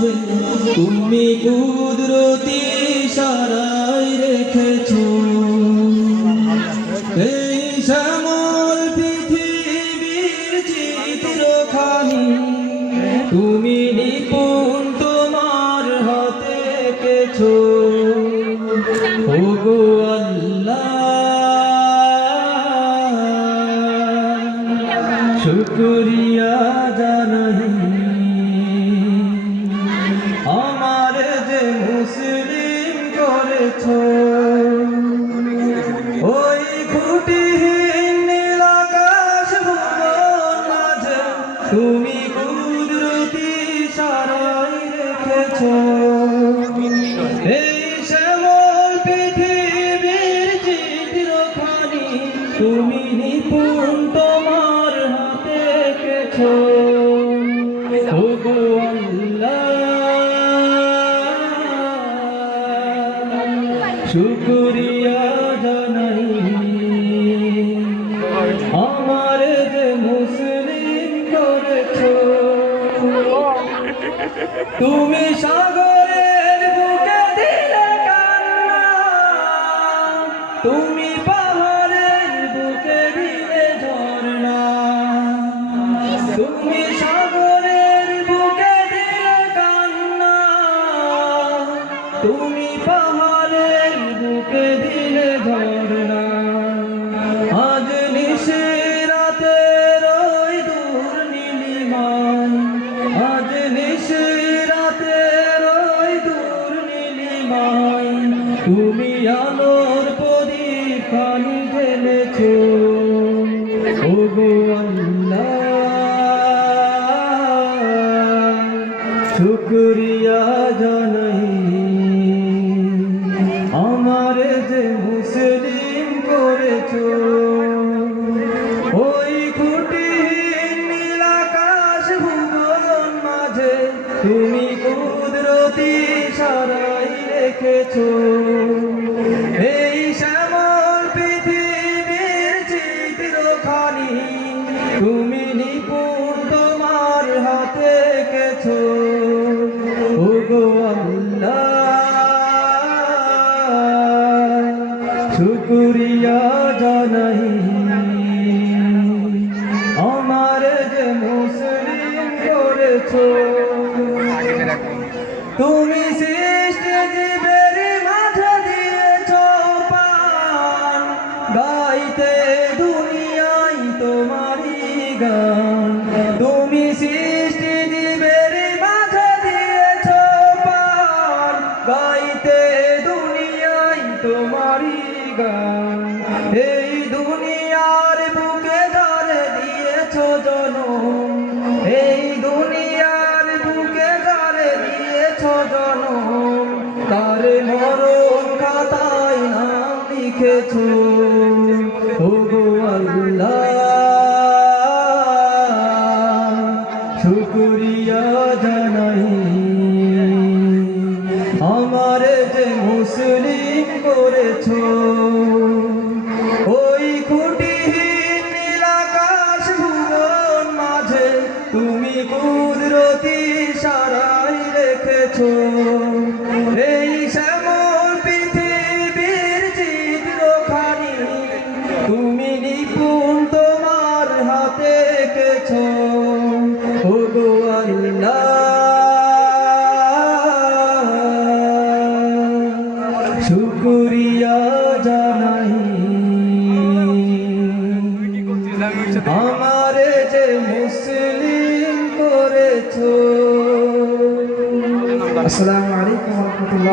মাঝে তুমি কুদরতি ইশারায় রেখেছো এই শ্যামল পৃথিবীর চিত্রখানি তুমি নিপুণ তোমার হাতে এঁকেছো ওগো আল্লাহ শুকরিয়া জানাই আমার যে মুসলিম করেছো ওই খুঁটিহীন নীল আকাশ ভুবন মাঝে তুমি কুদরতি ইশারায় রেখেছো এই শ্যামল পৃথিবীর চিত্রখানি তুমি নিপুণ তোমার হাতে এঁকেছো ওগো আল্লাহ শুকরিয়া জানাই আমার যে মুসলিম করেছো তুমি সাগরের বুকে দিলে কান্না তুমি পাহাড়ের বুকে দিলে ঝর্ণা তুমি সাগরের বুকে দিলে কান্না তুমি পাহাড়ের বুকে দিলে ঝর্ণা আজ নিশিরাতের ওই দূর নীলিমায় আজ নিশিরাতের ওই দূর নীলিমায় তুমি আলোর প্রদীপ খানি জ্বেলেছো ওগো আল্লাহ শুকরিয়া জানাই আমার যে মুসলিম করেছো ওই খুঁটিহীন নীল আকাশ ভুবন মাঝে তুমি কুদরতি ইশারায় রেখেছো এই শ্যামল পৃথিবীর চিত্রখানি তুমি নিপুণ তোমার হাতে এঁকেছো ওগো আল্লাহ শুকরিয়া জানাই আমার যে মুসলিম করেছো তুমি সৃষ্টি জীবের মাঝে দিয়েছো প্রাণ গাইতে দুনিয়ায় তোমারই গান তুমি সৃষ্টি জীবের মাঝে দিয়েছো প্রাণ গাইতে দুনিয়ায় তোমারই গান এই দুনিয়ার বুকে যারে দিয়েছো জনম এই দুনিয়ার বুকে যারে দিয়েছো জনম তার মরণ খাতায় নাম লিখেছো ওগো আল্লাহ শুকরিয়া জানাই আমার যে মুসলিম করেছো ওই খুঁটিহীন নীল আকাশ ভুবন মাঝে তুমি কুদরতি ইশারায় রেখেছো এই শ্যামল পৃথিবীর চিত্রখানি তুমি নিপুণ তোমার হাতে এঁকেছো ওগো আল্লাহ শুকরিয়া জানাই আমার যে মুসলিম করেছো আসসালামু আলাইকুম ওয়া রাহমাতুল্লাহ।